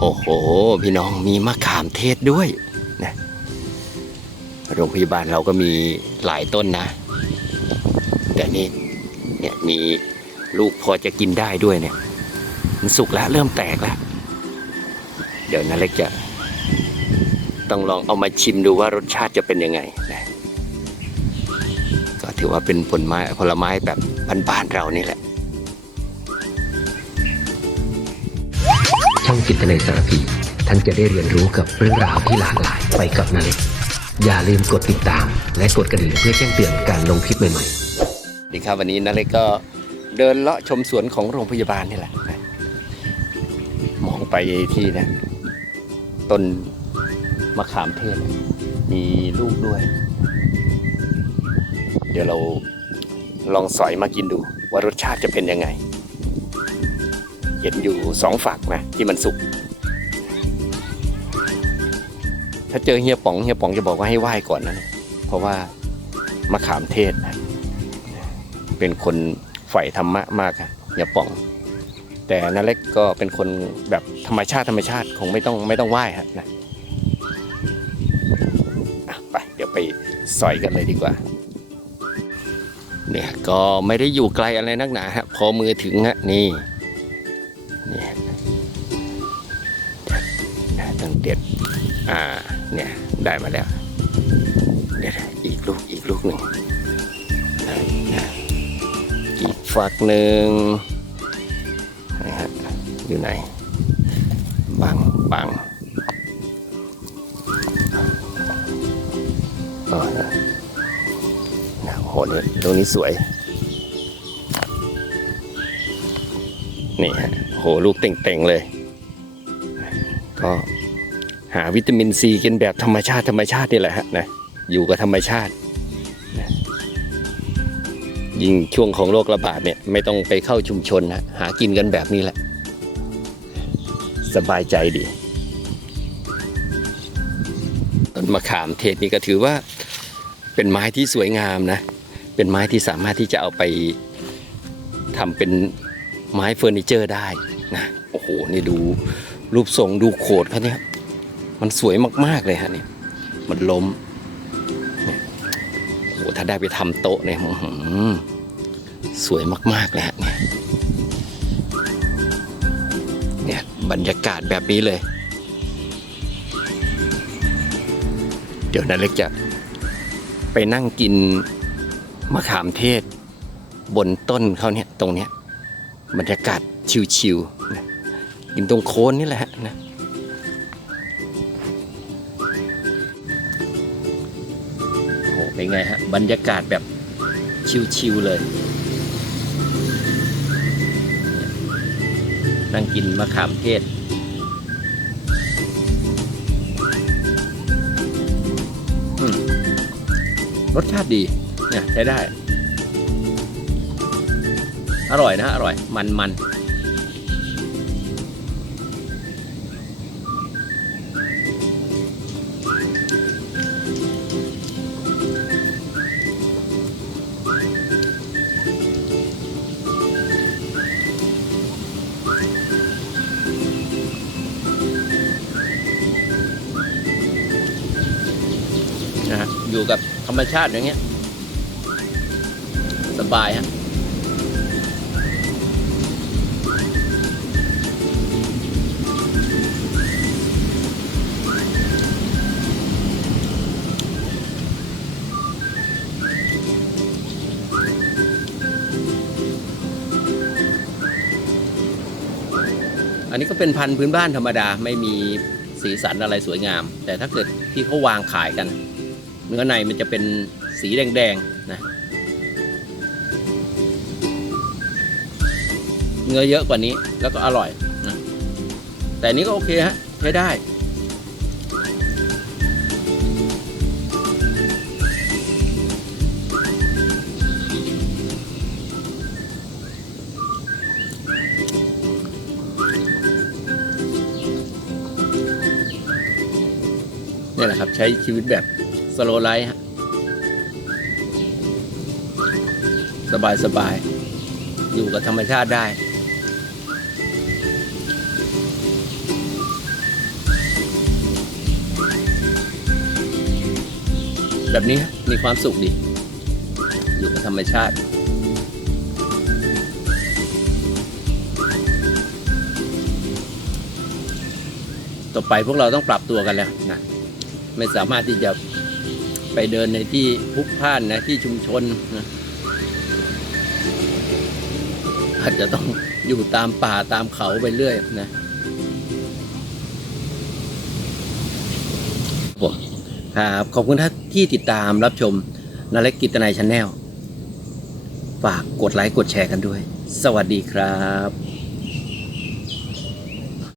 โอ้โห พี่น้องมีมะขามเทศด้วยนะโรงพยาบาลเราก็มีหลายต้นนะ แต่นี่เนี่ยมีลูกพอจะกินได้ด้วยเนี่ย มันสุกแล้วเริ่มแตกแล้ว เดี๋ยวนาเล็กจะ ต้องลองเอามาชิมดูว่ารสชาติจะเป็นยังไงนะก็ถือว่าเป็นผลไม้ผลไม้แบบบ้านๆเรานี่แหละ จิตในสารพี ท่านจะได้เรียนรู้กับเรื่องราวที่หลากหลายไปกับนาเล็กอย่าลืมกดติดตาม และกดกระดิ่งเพื่อแจ้งเตือนการลงคลิปใหม่ๆดีครับวันนี้นาเล็กก็เดินเลาะชมสวนของโรงพยาบาลนี่แหละมองไปที่นะต้นมะขามเทศ มีลูกด้วย เดี๋ยวเราลองสอยมากินดูว่ารสชาติจะเป็นยังไง เห็นอยู่สองฝักนะที่มันสุก ถ้าเจอเฮียป๋องเฮียป๋องจะบอกว่าให้ไหว้ก่อนนะ เพราะว่ามะขามเทศนะเป็นคนใฝ่ธรรมะมากอะอย่าป่อง แต่นาเล็กก็เป็นคนแบบธรรมชาติธรรมชาติคงไม่ต้องไม่ต้องไหว้ฮะนะอะไปเดี๋ยวไปสอยกันเลยดีกว่าเนี่ยก็ไม่ได้อยู่ไกลอะไรนักหนาฮะพอมือถึงฮะนี่ เนี่ยตั้งเด็ดอ่าเนี่ยได้มาแล้วเดี๋ยวอีกลูกอีกลูกหนึ่งอีกฝักหนึ่งนะฮะอยู่ไหนบังบังอ๋อนะโอ้โหนี่ตรงนี้สวย นี่ฮะ หลูกเต่งๆเลย ก็หาวิตามินซีกินแบบธรรมชาติธรรมชาตินี่แหละฮะนะอยู่กับธรรมชาติ ยิ่งช่วงของโรคระบาดเนี่ยไม่ต้องไปเข้าชุมชนนะหากินกันแบบนี้แหละ สบายใจดีต้นมะขามเทศนี่ก็ถือว่าเป็นไม้ที่สวยงามนะ เป็นไม้ที่สามารถที่จะเอาไปทำเป็น ไม้เฟอร์นิเจอร์ได้นะโอ้โหนี่ดูรูปทรงดูโขดเขาเนี่ยมันสวยมากๆเลยฮะเนี่ยมันล้มโอ้โหถ้าได้ไปทำโต๊ะเนี่ยอื้อหือสวยมากๆเลยฮะเนี่ยเนี่ยบรรยากาศแบบนี้เลย เดี๋ยวนาเล็กจะไปนั่งกินมะขามเทศบนต้นเขาเนี่ยตรงเนี้ย บรรยากาศชิวๆกินตรงโคนนี่แหละฮะนะโอ้โหเป็นไงฮะ บรรยากาศแบบชิวๆเลย นั่งกินมะขามเทศรสชาติดีเนี่ยใช้ได้ อร่อยนะอร่อยมันมันนะฮะอยู่กับธรรมชาติอย่างเงี้ย สบายฮะ อันนี้ก็เป็นพันธุ์พื้นบ้านธรรมดาไม่มีสีสันอะไรสวยงาม แต่ถ้าเกิดที่เขาวางขายกัน เนื้อในมันจะเป็นสีแดงๆนะเนื้อเยอะกว่านี้แล้วก็อร่อยนะแต่อันนี้ก็โอเคฮะใช้ได้ นี่แหละครับ ใช้ชีวิตแบบสโลไลท์สบายสบาย อยู่กับธรรมชาติได้ แบบนี้มีความสุขดี อยู่กับธรรมชาติต่อไปพวกเราต้องปรับตัวกันแล้วนะ ไม่สามารถที่จะไปเดินในที่พุกพ่านนะที่ชุมชนนะอาจจะต้องอยู่ตามป่าตามเขาไปเรื่อยนะผมครับขอบคุณท่านที่ติดตามรับชมนาเล็กกิตนายชาแนลฝากกดไลค์กดแชร์กันด้วย สวัสดีครับ